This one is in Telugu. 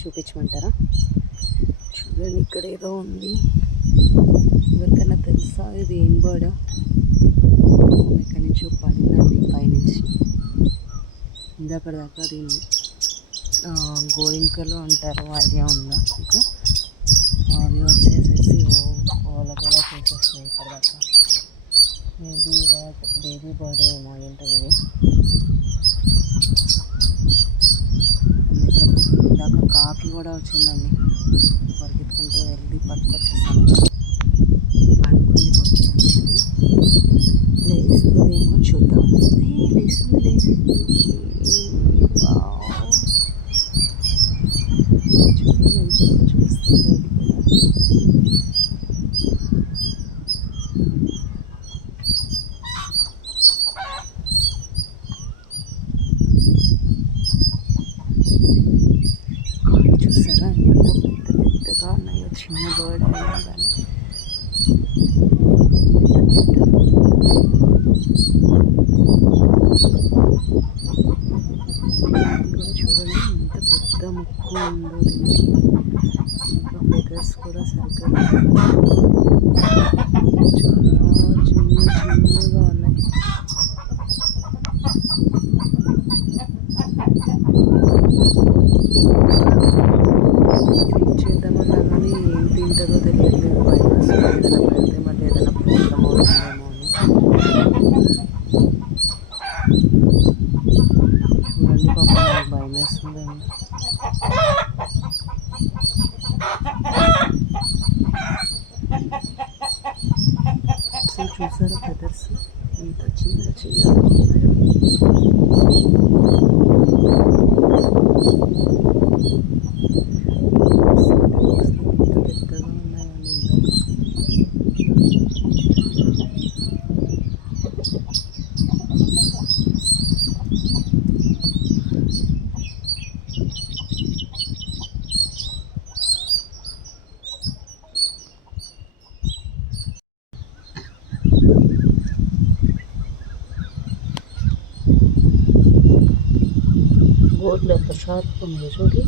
చూపించమంటారా? చూడండి, ఇక్కడ ఏదో ఉంది. ఎవరికైనా తెలుసా ఇది ఏం బర్డ్? ఇక్కడి నుంచి పడిందండి పైనుంచి. ఇందాక దాకా దీన్ని గోరింకలు అంటారు, ఐడియా ఉందా మీకు? అవి వచ్చేసేసి ఓల కూడా చేసేస్తాయి ఇప్పటిదాకా. మేబీ బేబీ బర్డ్ ఏమో, ఏంటది ఇది. ఇందాక కాకి కూడా వచ్చిందండి, పరిగెత్తుకుంటూ వెళ్ళి పట్టుకొచ్చేసాను. పడుకుంది పొద్దు నుంచి. లేస్తుందేమో చూద్దాం. లేస్తుంది. చూస్తుంది. చూసారా ఎంత పెద్దగా ఉన్నాయో, చిన్న బర్డ్ అయినా కానీ. చూడండి ఎంత పెద్ద ముక్కు ఉందో దీనికి. ఇంకా ఫెదర్స్ కూడా సరిగ్గా చాలా చిన్నగా ఉన్నాయి. చేద్దామన్నా కానీ ఏం తింటుందో తెలియట్లేదు. భయం వస్తుంది, ఏదైనా పెడితే మళ్ళీ ఏదైనా ప్రాబ్లం అవుతుందేమో అని. చూడండి పాపం, నాకు భయం వేస్తుందండి. అసలు చూసారా ఫెదర్స్ ఎంత చిన్నగా ఉన్నాయో. పెద్దగా ఉన్నాయండి. గోడ్లు ఎంత షార్ప్ ఉంది చూడండి.